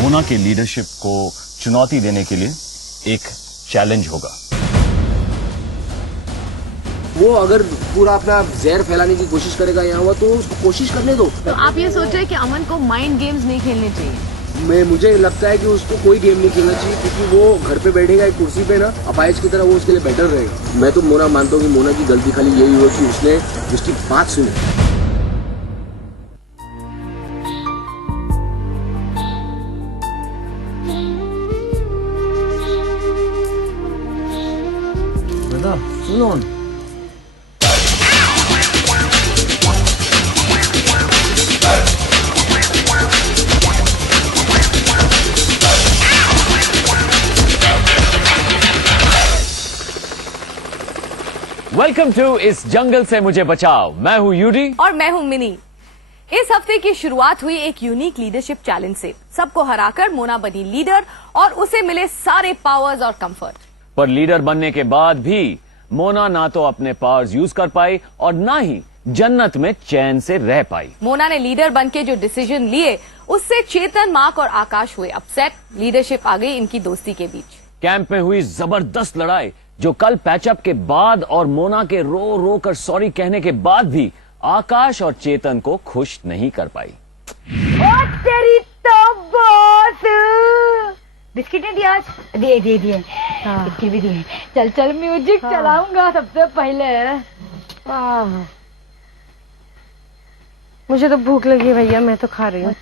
मोना के लीडरशिप को चुनौती देने के लिए एक चैलेंज होगा। वो अगर पूरा अपना जहर फैलाने की कोशिश करेगा यहाँ हुआ तो उसको कोशिश करने दो। तो आप ये सोच रहे हैं कि अमन को माइंड गेम्स नहीं खेलने चाहिए? मुझे लगता है कि उसको कोई गेम नहीं खेलना चाहिए, क्योंकि वो घर पे बैठेगा एक कुर्सी पे ना अपाइज की तरह, वो उसके लिए बेटर रहेगा। मैं तो मोना मानता हूँ कि मोना की गलती खाली यही हुआ कि उसने उसकी बात सुनी। सुनो वेलकम टू इस जंगल से मुझे बचाओ। मैं हूं यूडी और मैं हूं मिनी। इस हफ्ते की शुरुआत हुई एक यूनिक लीडरशिप चैलेंज से। सबको हराकर मोना बनी लीडर और उसे मिले सारे पावर्स और कंफर्ट। पर लीडर बनने के बाद भी मोना ना तो अपने पावर्स यूज कर पाई और ना ही जन्नत में चैन से रह पाई। मोना ने लीडर बनके जो डिसीजन लिए उससे चेतन, मार्क और आकाश हुए अपसेट। लीडरशिप आ गई इनकी दोस्ती के बीच। कैंप में हुई जबरदस्त लड़ाई जो कल पैचअप के बाद और मोना के रो रो कर सॉरी कहने के बाद भी आकाश और चेतन को खुश नहीं कर पाई। तेरी तो बहुत बिस्किट नहीं दिया आज? दिए बिस्किट भी दिए। चल म्यूजिक चलाऊंगा सबसे पहले। मुझे तो भूख लगी है भैया, मैं तो खा रही हूँ।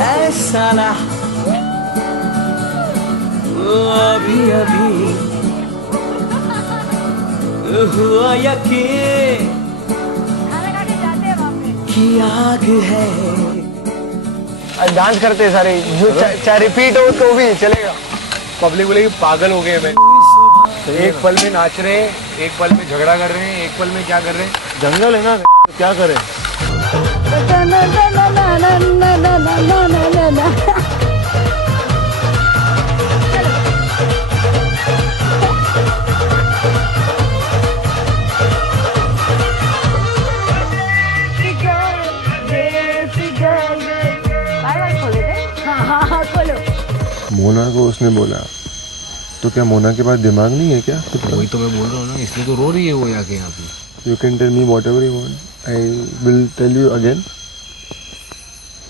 ऐसा ना अभी अभी हुआ यकीन कि आग है। डांस करते हैं सारे, चाहे रिपीट हो तो भी चलेगा। पब्लिक बोलेगी पागल हो गए मैं। एक पल में नाच रहे हैं, एक पल में झगड़ा कर रहे हैं, एक पल में क्या कर रहे हैं। जंगल है ना, क्या करें। मोना को उसने बोला तो क्या मोना के पास दिमाग नहीं है क्या? वही तो मैं बोल रहा हूँ ना, इसलिए तो रो रही है वो आके यहाँ पे। You can tell me whatever you want, I will tell you again.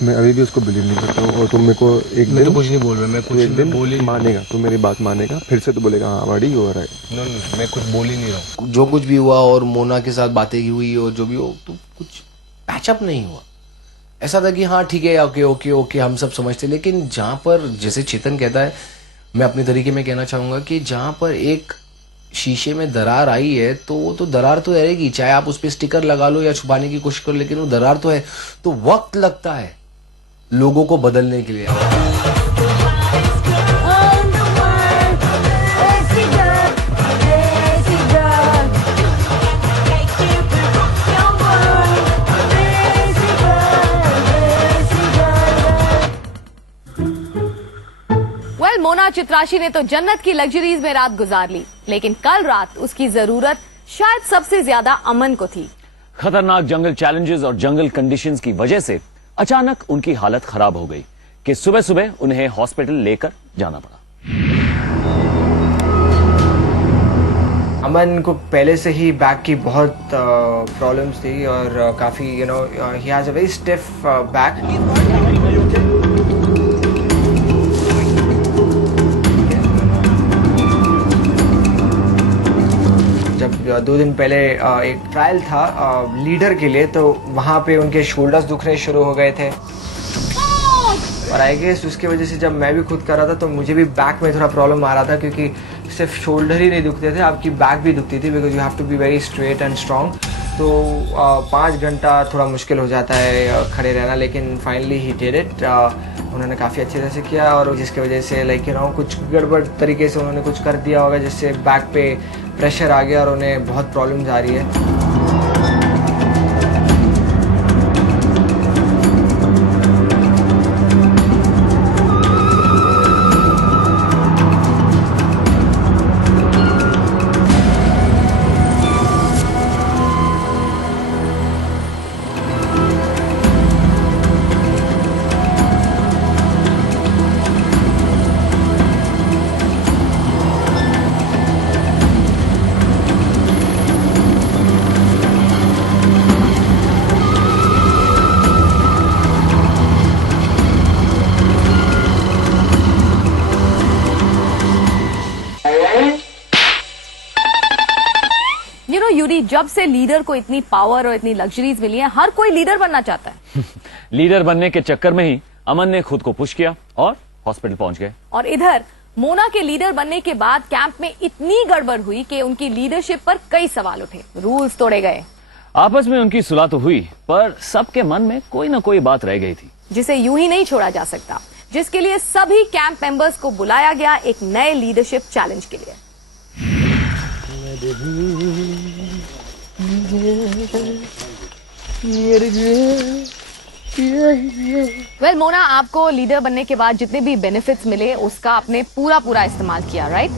मैं अभी भी उसको बिलीव नहीं करता हूँ और तुम मेरे को एक दिन तो कुछ नहीं बोल रहा, मैं कुछ एक दिन बोल मानेगा, तू मेरी बात मानेगा, फिर से तो बोलेगा हाँ वाड़ी हो रहा है। नो, मैं कुछ बोल ही नहीं रहा हूँ। जो कुछ भी हुआ और मोना के साथ बातें हुई और जो भी हो, तो कुछ पैचअप नहीं हुआ। ऐसा था कि हाँ ठीक है, ओके ओके ओके हम सब समझते। लेकिन जहाँ पर जैसे चेतन कहता है, मैं अपने तरीके में कहना चाहूँगा कि जहाँ पर एक शीशे में दरार आई है तो वो तो दरार तो रहेगी, चाहे आप उस पर स्टिकर लगा लो या छुपाने की कोशिश करो, लेकिन वो दरार तो है। तो वक्त लगता है लोगों को बदलने के लिए। मोना चित्राशी ने तो जन्नत की लग्जरीज में रात गुजार ली, लेकिन कल रात उसकी जरूरत शायद सबसे ज्यादा अमन को थी। खतरनाक जंगल चैलेंजेस और जंगल कंडीशंस की वजह से अचानक उनकी हालत खराब हो गई कि सुबह सुबह उन्हें हॉस्पिटल लेकर जाना पड़ा। अमन को पहले से ही बैक की बहुत प्रॉब्लम्स थी और काफी he has a very stiff back. जब 2 दिन पहले एक ट्रायल था लीडर के लिए, तो वहाँ पे उनके शोल्डर्स दुखने शुरू हो गए थे और आई गेस उसकी वजह से जब मैं भी खुद कर रहा था तो मुझे भी बैक में थोड़ा प्रॉब्लम आ रहा था, क्योंकि सिर्फ शोल्डर ही नहीं दुखते थे, आपकी बैक भी दुखती थी, because you have to be very straight and strong. तो 5 घंटा थोड़ा मुश्किल हो जाता है खड़े रहना, लेकिन फाइनली ही डिड इट। उन्होंने काफ़ी अच्छे तरह से किया और जिसकी वजह से कुछ गड़बड़ तरीके से उन्होंने कुछ कर दिया होगा, जिससे बैक पे प्रेशर आ गया और उन्हें बहुत प्रॉब्लम्स आ रही है। जब से लीडर को इतनी पावर और इतनी लग्जरीज मिली है, हर कोई लीडर बनना चाहता है। लीडर बनने के चक्कर में ही अमन ने खुद को पुश किया और हॉस्पिटल पहुंच गए। और इधर मोना के लीडर बनने के बाद कैंप में इतनी गड़बड़ हुई कि उनकी लीडरशिप पर कई सवाल उठे, रूल्स तोड़े गए। आपस में उनकी सुलह तो हुई, पर सबके मन में कोई ना कोई बात रह गई थी जिसे यूं ही नहीं छोड़ा जा सकता, जिसके लिए सभी कैंप मेंबर्स को बुलाया गया एक नए लीडरशिप चैलेंज के लिए। वेल मोना, आपको लीडर बनने के बाद जितने भी बेनिफिट्स मिले उसका आपने पूरा इस्तेमाल किया, राइट?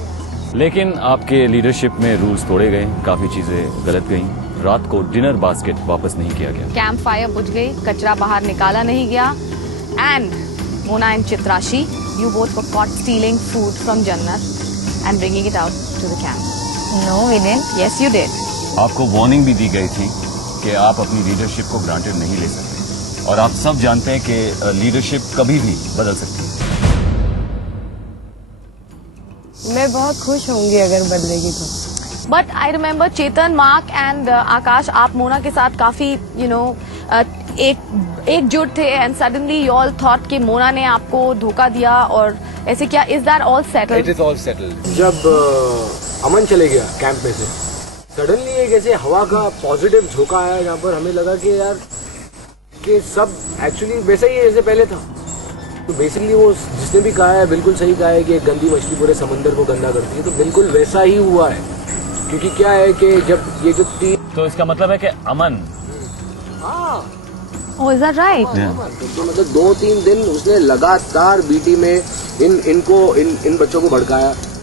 लेकिन आपके लीडरशिप में रूल्स तोड़े गए, काफी चीजें गलत गईं। रात को डिनर बास्केट वापस नहीं किया गया, कैंप फायर बुझ गई, कचरा बाहर निकाला नहीं गया, and Mona and Chitrashi, you both were caught stealing food from Jannat and bringing it out to the camp. No, we didn't. Yes you did. आपको वार्निंग भी दी गई थी कि आप अपनी लीडरशिप को ग्रांटेड नहीं ले सकते, और आप सब जानते हैं कि लीडरशिप कभी भी बदल सकती है। मैं बहुत खुश होंगी अगर बदलेगी तो। But I remember Chetan, Mark and Akash, आप मोना के साथ काफी एकजुट थे, and suddenly you all thought कि मोना ने आपको धोखा दिया और ऐसे क्या? Is that all settled? It is all settled. जब अमन चले गया कैंप में से, सडनली एक ऐसे हवा का पॉजिटिव झोंका आया जहाँ पर हमें लगा कि यार कि सब एक्चुअली वैसा ही है जैसे पहले था। तो बेसिकली वो जिसने भी कहा है बिल्कुल सही कहा है कि एक गंदी मछली पूरे समंदर को गंदा करती है, तो बिल्कुल वैसा ही हुआ है। क्योंकि क्या है कि जब ये जो तो इसका मतलब है कि अमन, Oh, is that right? तो मतलब 2-3 दिन उसने लगातार बीटी में इन बच्चों को भड़काया।